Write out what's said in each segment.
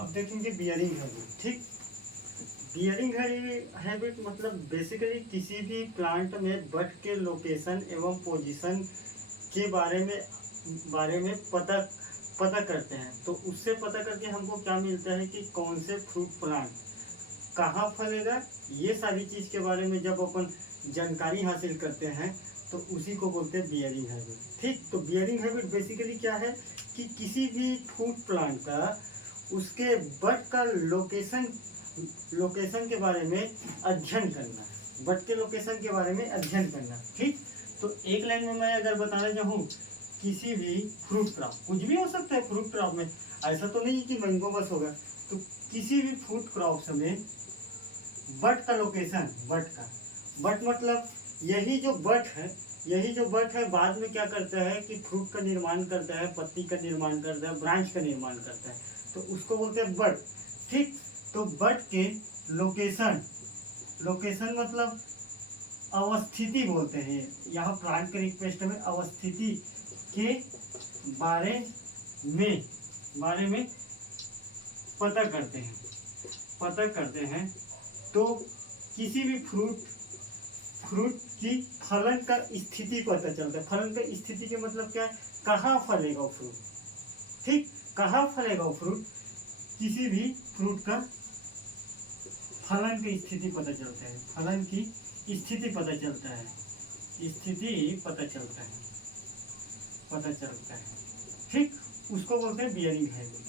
अब देखेंगे bearing habit. ठीक, बियरिंग हैबिट मतलब बेसिकली किसी भी प्लांट में बड के लोकेशन एवं पोजीशन के बारे में पता करते हैं। तो उससे पता करके हमको क्या मिलता है कि कौन से फ्रूट प्लांट कहाँ फलेगा, ये सारी चीज के बारे में जब अपन जानकारी हासिल करते हैं तो उसी को बोलते हैं बियरिंग हैबिट। ठीक, तो बियरिंग हैबिट बेसिकली क्या है कि किसी भी फ्रूट प्लांट का उसके बड का लोकेशन के बारे में अध्ययन करना, बड के लोकेशन के बारे में अध्ययन करना। ठीक, तो एक लाइन में मैं अगर बताना चाहूँ, किसी भी फ्रूट क्रॉप, कुछ भी हो सकता है फ्रूट क्रॉप में, ऐसा तो नहीं कि मैंगो बस होगा, तो किसी भी फ्रूट क्रॉप में बड का लोकेशन, बड मतलब यही जो बड है बाद में क्या करता है कि फ्रूट का निर्माण करता है, पत्ती का निर्माण करता है, ब्रांच का निर्माण करता है, तो उसको बोलते हैं बड। ठीक, तो बड के लोकेशन मतलब अवस्थिति बोलते हैं। यहाँ प्लांट के रिक्वेस्ट में अवस्थिति के बारे में पता करते हैं। तो किसी भी फ्रूट की फलन का स्थिति पता चलता है। फलन का स्थिति के मतलब क्या है, कहाँ फलेगा वो फ्रूट। ठीक, कहाँ फलेगा वो फ्रूट, किसी भी फ्रूट का फलन की स्थिति पता चलता है, फलन की स्थिति पता चलता है। ठीक, उसको बोलते हैं बियरिंग हैबिट।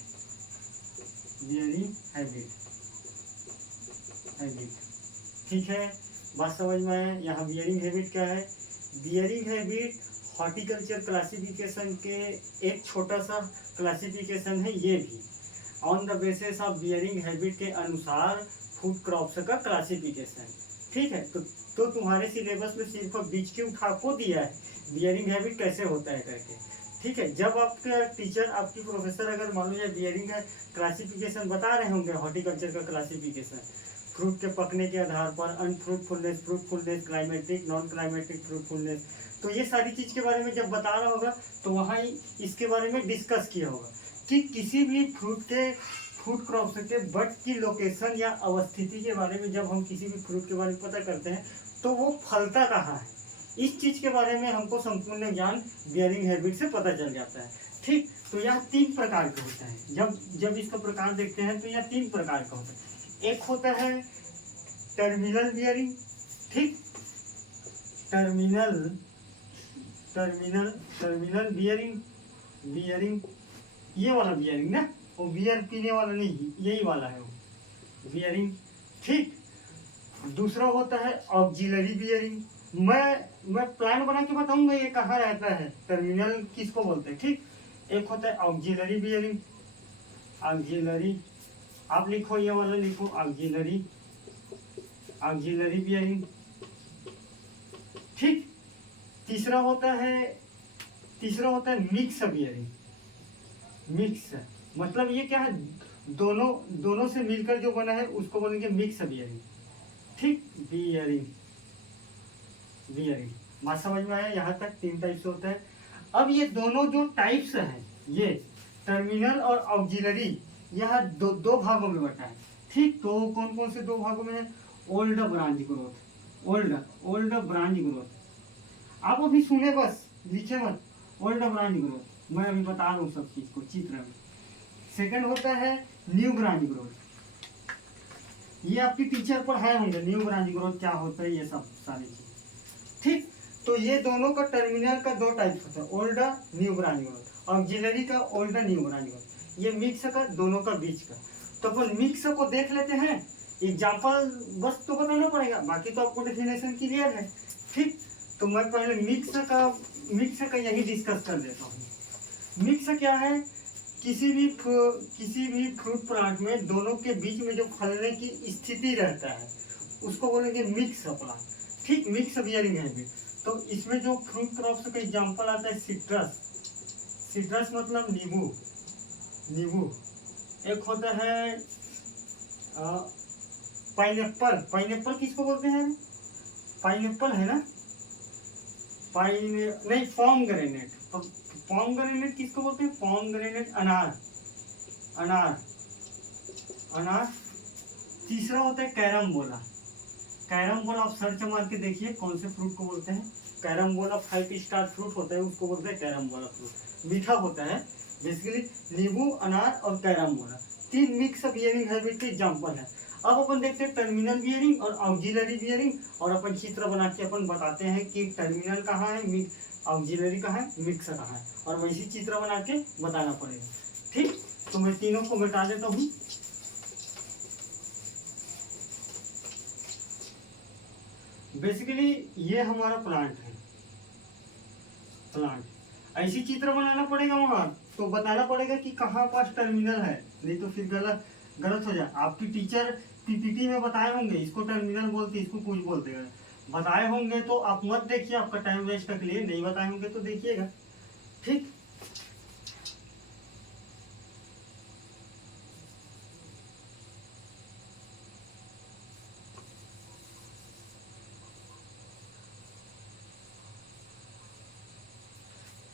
ठीक है, बात समझ में आए। यहाँ बियरिंग हैबिट क्या है, बियरिंग हैबिट हॉर्टिकल्चर क्लासिफिकेशन के एक छोटा सा क्लासिफिकेशन है। ये भी on the basis of bearing habit के अनुसार फूड क्रॉप्स का क्लासिफिकेशन। ठीक है, तो तुम्हारे सिलेबस में सिर्फ बीच के उठा को दिया है बियरिंग हैबिट कैसे होता है करके। ठीक है, जब आपका टीचर, आपकी प्रोफेसर अगर मान लो बियरिंग का क्लासिफिकेशन बता रहे होंगे, हॉर्टिकल्चर का क्लासिफिकेशन, फ्रूट के पकने के आधार पर unfruitfulness, fruitfulness, climacteric, non climacteric fruitfulness, तो ये सारी चीज के बारे में जब बता रहा होगा तो वहाँ इसके बारे में डिस्कस किया होगा कि किसी भी फ्रूट क्रॉप के बड की लोकेशन या अवस्थिति के बारे में जब हम किसी भी फ्रूट के बारे में पता करते हैं तो वो फलता कहाँ है, इस चीज के बारे में हमको संपूर्ण ज्ञान बियरिंग हैबिट से पता चल जाता है। ठीक, तो यह 3 प्रकार का होता है। जब इसका प्रकार देखते हैं तो यह 3 प्रकार का होता है। एक होता है टर्मिनल बियरिंग। ठीक, टर्मिनल बियरिंग ये वाला बियरिंग ना, वो बियर पीने वाला नहीं, यही वाला है वो बियरिंग। ठीक, दूसरा होता है ऑक्सिलरी बियरिंग। मैं प्लान बना के बताऊंगा ये कहाँ रहता है, टर्मिनल किसको बोलते हैं। ठीक, एक होता है ऑक्सिलरी बियरिंग, आप लिखो, ये वाला लिखो, ऑक्सिलरी बियरिंग। ठीक, तीसरा होता है मिक्स बियरिंग। मिक्स मतलब ये क्या है, दोनों से मिलकर जो बना है उसको बोलेंगे मिक्स बियरिंग। ठीक, बियरिंग बात समझ में आया, यहाँ तक 3 टाइप से होता है। अब ये दोनों जो टाइप्स हैं, ये टर्मिनल और ऑक्सिलरी, यह दो भागों में बटा है। ठीक, तो कौन कौन से 2 भागों में है, ओल्ड ब्रांच ग्रोथ। आप अभी सुने बस, लिखे मत, ओल्ड ब्रांच ग्रोथ, मैं अभी बता रहा हूँ सब चीज को चित्र में। सेकंड होता है न्यू ब्रांच ग्रोथ, ये आपकी टीचर पर है होंगे, न्यू ब्रांच ग्रोथ क्या होता है, ये सब सारी चीज। ठीक, तो ये दोनों का टर्मिनल का 2 टाइप होता है, old new branch growth, auxiliary का ओल्ड न्यू ब्रांच ग्रोथ, ये मिक्स का दोनों का बीच का। तो अपन मिक्स को देख लेते हैं, एग्जाम्पल बस तो बताना पड़ेगा, बाकी तो आपको डेफिनेशन क्लियर है। ठीक, तो मैं पहले मिक्स का यही डिस्कस कर देता हूँ। मिक्स क्या है, किसी भी फ्रूट प्लांट में दोनों के बीच में जो फलने की स्थिति रहता है उसको बोलेंगे मिक्स प्लांट। ठीक, मिक्स बियरिंग हैबिट। तो इसमें जो फ्रूट क्रॉप्स का एग्जांपल आता है सिट्रस मतलब नींबू। एक होता है पाइनएप्पल किसको बोलते हैं, पाइनएप्पल है ना, नहीं, पॉमग्रेनेट किसको बोलते हैं, पॉमग्रेनेट अनार। अनार। तीसरा होता है कैरमबोला। कैरमबोला आप सर्च मार के देखिए कौन से फ्रूट को बोलते हैं। कैरमबोला 5 स्टार फ्रूट होता है, उसको बोलते हैं कैरमबोला फ्रूट। मीठा होता है बेसिकली। नींबू, अनार और कैरमबोला 3 मिक्स बियरिंग हैबिट के एग्जाम्पल है। अब अपन देखते हैं टर्मिनल बियरिंग और ऑक्सिलरी बियरिंग, और अपन चित्र बना के अपन बताते हैं कि टर्मिनल कहाँ है, ऑक्सिलरी कहाँ है, मिक्स कहाँ है, और वैसी चित्र बना के बताना पड़ेगा। ठीक, तो मैं तीनों को मिटा देता हूँ। बेसिकली ये हमारा प्लांट है। प्लांट ऐसी चित्र बनाना पड़ेगा वहां, तो बताना पड़ेगा कि कहाँ पास टर्मिनल है, नहीं तो फिर गलत गलत हो जाए। आपकी टीचर पीपीटी में बताए होंगे इसको टर्मिनल बोलते, इसको कुछ बोलते हैं, बताए होंगे तो आप मत देखिए, आपका टाइम वेस्ट के लिए। नहीं बताए होंगे तो देखिएगा। ठीक,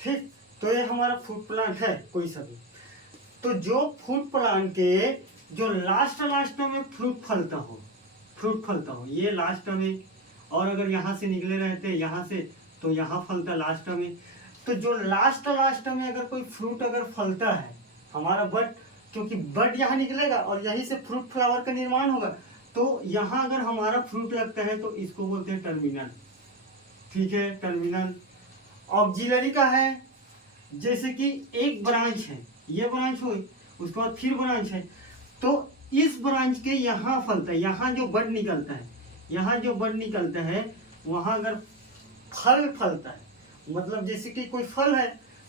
ठीक। तो ये हमारा फ्रूट प्लांट है कोई सा भी। तो जो फ्रूट प्लांट के जो लास्ट में फ्रूट फलता हो, ये लास्ट में, और अगर यहाँ से निकले रहते यहाँ से तो यहाँ फलता लास्ट में। तो जो लास्ट में अगर कोई फ्रूट अगर फलता है हमारा बड, क्योंकि बड यहाँ निकलेगा और यहीं से फ्रूट फ्लावर का निर्माण होगा, तो यहाँ अगर हमारा फ्रूट लगता है तो इसको बोलते हैं टर्मिनल। ठीक है, टर्मिनल। ऑक्सिलरी का है, जैसे कि एक ब्रांच है, ये ब्रांच हुई, उसके बाद फिर ब्रांच है, तो इस ब्रांच के यहाँ फलता है, यहाँ जो बड निकलता है, यहाँ जो बड निकलता है वहाँ अगर फल फलता है, मतलब जैसे कि कोई फल है,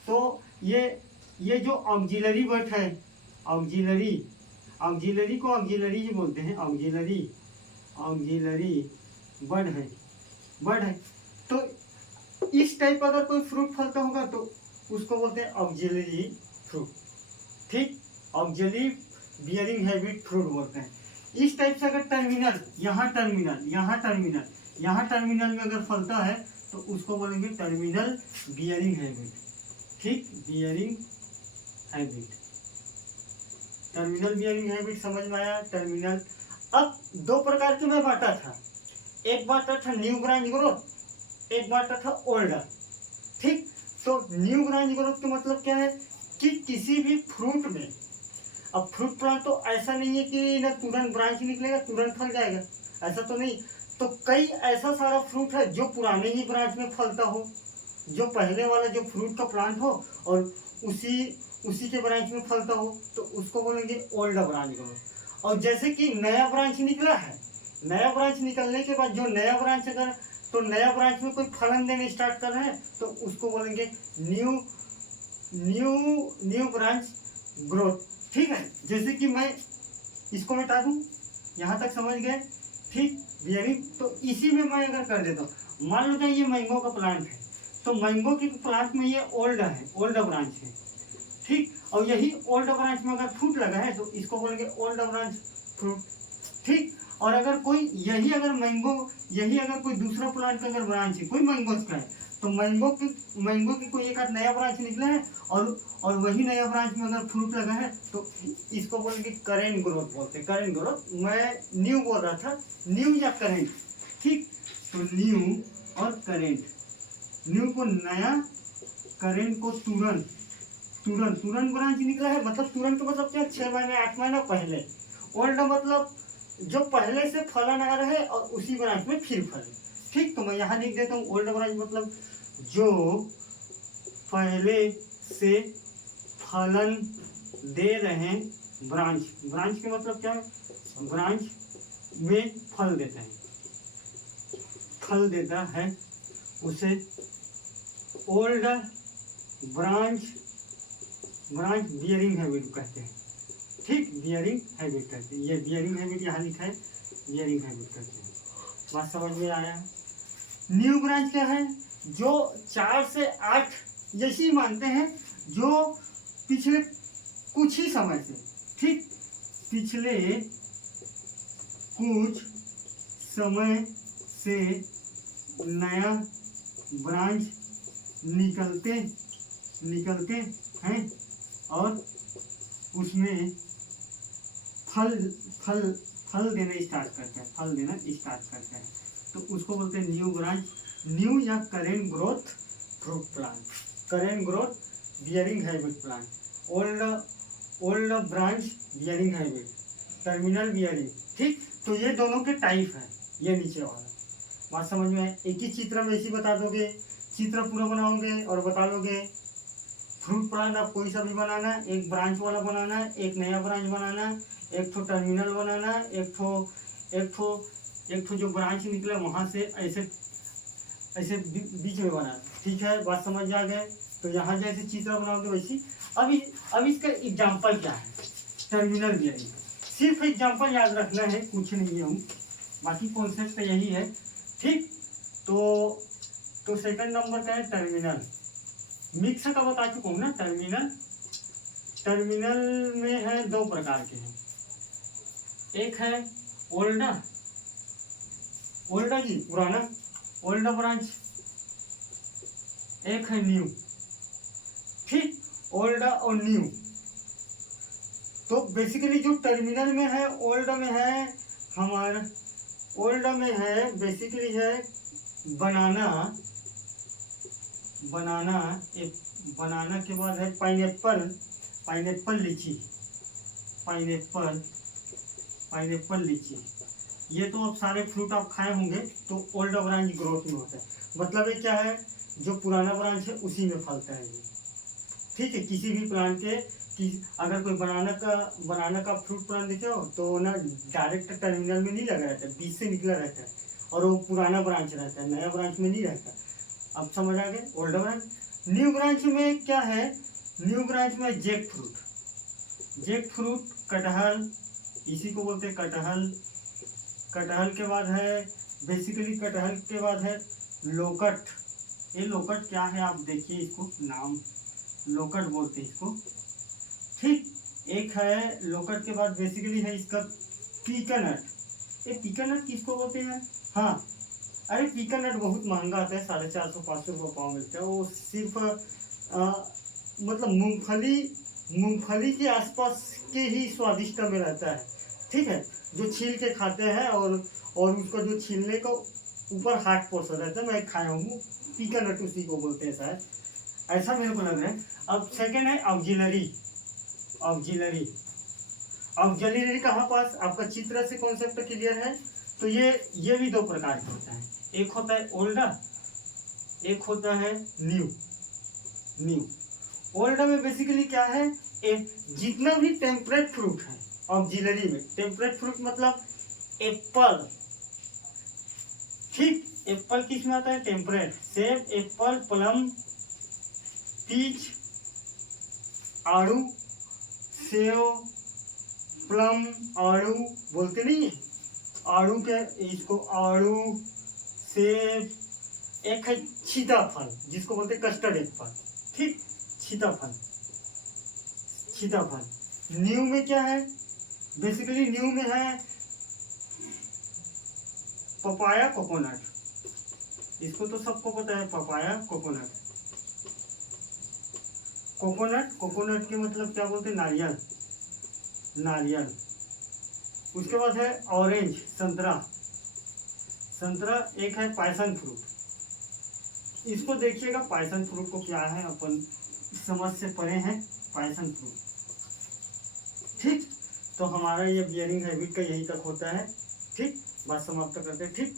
तो ये जो ऑक्सिलरी बड है, ऑक्सिलरी को ऑक्सिलरी ही बोलते हैं, ऑक्सिलरी बड है। तो इस टाइप अगर कोई फ्रूट फलता होगा तो उसको बोलते हैं ऑक्सिलरी फ्रूट। ठीक, ऑक्सिलरी बियरिंग हैबिट फ्रूट बोलते हैं। इस टाइप से अगर टर्मिनल, यहाँ टर्मिनल में अगर फलता है तो उसको बोलेंगे टर्मिनल बियरिंग हैबिट। ठीक, bearing habit, terminal bearing habit समझ में आया। टर्मिनल। अब 2 प्रकार के मैं बांटा था, एक बांटा था न्यू ब्रांच ग्रोथ, एक बांटा था ओल्डर। ठीक, तो न्यू ब्रांच ग्रोथ का मतलब क्या है कि किसी भी फ्रूट में, अब फ्रूट प्लांट तो ऐसा नहीं है कि ना तुरंत ब्रांच निकलेगा तुरंत फल जाएगा, ऐसा तो नहीं। तो कई ऐसा सारा फ्रूट है जो पुराने ही ब्रांच में फलता हो, जो पहले वाला जो फ्रूट का प्लांट हो और उसी के ब्रांच में फलता हो, तो उसको बोलेंगे ओल्ड ब्रांच ग्रोथ। और जैसे कि नया ब्रांच निकला है, नया ब्रांच निकलने के बाद जो नया ब्रांच अगर, तो नया ब्रांच में कोई फलन देने स्टार्ट कर रहे हैं तो उसको बोलेंगे न्यू ब्रांच ग्रोथ। ठीक है, जैसे कि मैं इसको मिटा दूं, यहाँ तक समझ गए। ठीक, बियरिंग। तो इसी में मैं अगर कर देता हूँ, मान लो ये मैंगो का प्लांट है, तो मैंगो के प्लांट में ये ओल्ड ब्रांच है। ठीक, और यही ओल्ड ब्रांच में अगर फ्रूट लगा है तो इसको बोलेंगे ओल्ड ब्रांच फ्रूट। ठीक, और अगर कोई यही अगर कोई दूसरा प्लांट का अगर ब्रांच है, कोई मैंगो का है, तो मैंगो की कोई एक आध नया ब्रांच निकला है और वही नया ब्रांच में अगर फ्रूट लगा है तो इसको बोलेंगे करेंट ग्रोथ बोलते हैं। करेंट ग्रोथ, मैं न्यू बोल रहा था, न्यू या करेंट। ठीक, तो न्यू और करेंट, न्यू को नया, करेंट को तुरंत ब्रांच निकला है, मतलब तुरंत का मतलब क्या, 6 महीने 8 महीना पहले। ओल्ड मतलब जो पहले से फलन आ रहा है और उसी ब्रांच में फिर फले। ठीक, तो मैं यहाँ लिख देता हूँ ओल्ड ब्रांच मतलब जो पहले से फलन दे रहे ब्रांच के मतलब क्या है, ब्रांच में फल देता है उसे ओल्ड ब्रांच बियरिंग हैबिट कहते हैं। ठीक, बियरिंग हैबिट कहते हैं। ये बियरिंग हैबिट यहाँ लिखा है, बियरिंग हैबिट कहते हैं। बात समझ में आया। न्यू ब्रांच क्या है, जो 4 से 8 जैसी मानते हैं, जो पिछले कुछ ही समय से, ठीक, पिछले कुछ समय से नया ब्रांच निकलते हैं और उसमें फल फल फल देना स्टार्ट करता है, फल देना स्टार्ट करता है, तो उसको बोलते हैं न्यू ब्रांच, न्यू या current growth fruit plant, current growth bearing hybrid plant, old old branch bearing hybrid, terminal bearing. ठीक, तो ये दोनों के टाइप है, ये नीचे वाला। बात समझ में है? एक ही चित्र में ऐसी बता दोगे, चित्र पूरा बनाओगे और बता लोगे। फ्रूट प्लांट आप कोई सा भी बनाना, एक ब्रांच वाला बनाना, एक नया ब्रांच बनाना, एक ठो टर्मिनल बनाना, एक ठो जो ब्रांच निकला वहां से ऐसे ऐसे बीच में बनाना। ठीक है, बात समझ आ गए? तो यहाँ जैसे चित्र बनाओगे वैसी। अब इसका एग्जाम्पल क्या है? टर्मिनल बियरिंग, सिर्फ एग्जाम्पल याद रखना है, कुछ नहीं है, बाकी कॉन्सेप्ट तो यही है। ठीक, तो सेकंड नंबर का है टर्मिनल। मिक्स का बता चुका हूँ ना टर्मिनल। टर्मिनल में है दो प्रकार के हैं, एक है ओल्डा, ओल्डा जी पुराना, ओल्डा ब्रांच, एक है न्यू। ठीक, ओल्डा और न्यू। तो बेसिकली जो टर्मिनल में है, ओल्ड में है हमारा, ओल्ड में है बेसिकली है बनाना, बनाना एक, बनाना के बाद है पाइनएप्पल, पाइनएप्पल लीची, पाइनएप्पल, पाइनएप्पल लीची। ये तो अब सारे फ्रूट आप खाए होंगे, तो ओल्ड ब्रांच ग्रोथ में होता है। मतलब ये क्या है, जो पुराना ब्रांच है उसी में फलता है ये। ठीक है, किसी भी प्लांट के अगर कोई बनाना का फ्रूट प्लांट देखे हो तो ना डायरेक्ट टर्मिनल में नहीं लगा रहता है, बीच से निकला रहता है, और वो पुराना ब्रांच रहता है, नया ब्रांच में नहीं रहता। अब समझ आ गए? Old branch. न्यू ब्रांच में क्या है? न्यू ब्रांच में जैक फ्रूट, जैक फ्रूट, कटहल, इसी को बोलते हैं कटहल। कटहल के बाद है बेसिकली, कटहल के बाद है लोकट। ये लोकट क्या है आप देखिए, इसको नाम लोकट बोलते हैं इसको। ठीक, एक है लोकट के बाद बेसिकली है इसका पीकानट। ये पीकानट किसको बोलते हैं? हाँ, अरे पीकानट बहुत महंगा आता है, 450-500 रुपये पाव मिलता है। वो सिर्फ मतलब मूंगफली के आसपास के ही स्वादिष्ट में रहता है। ठीक है, जो छील के खाते हैं और उसका जो छीलने का ऊपर हार्ड पोर्शन रहता है, मैं खाया हूँ, पीकानट उसी को बोलते हैं शायद, ऐसा मेरे को लग रहा है। अब सेकंड है ऑक्सिलरी, ऑक्सिलरी, ऑक्सिलरी कहाँ पास? आपका चित्र से कॉन्सेप्ट क्लियर है? तो ये भी दो प्रकार के होता है, एक होता है ओल्डा, एक होता है न्यू। न्यू ओल्डा में बेसिकली क्या है, जितना भी टेम्परेट फ्रूट है ऑक्सिलरी में, टेम्परेट फ्रूट मतलब एप्पल। ठीक, एप्पल किस में आता है? टेम्परेट। सेब, एप्पल, प्लम, पीच, आड़ू, सेब, प्लम, आड़ू बोलते नहीं है, आड़ू के, इसको आड़ू, सेब। एक है सीताफल, जिसको बोलते हैं कस्टर्ड एप्पल। ठीक, सीताफल, सीताफल। न्यू में क्या है? बेसिकली न्यू में है पपाया, कोकोनट। इसको तो सबको पता है, पपाया, कोकोनट। कोकोनट, कोकोनट के मतलब क्या बोलते हैं? नारियल, नारियल। उसके बाद है ऑरेंज, संतरा, संतरा। एक है पैशन फ्रूट, इसको देखिएगा, पैशन फ्रूट को क्या है, अपन समझ से परे हैं पैशन फ्रूट। ठीक, तो हमारा ये बियरिंग हैबिट का यही तक होता है। ठीक, बात समाप्त करते हैं। ठीक।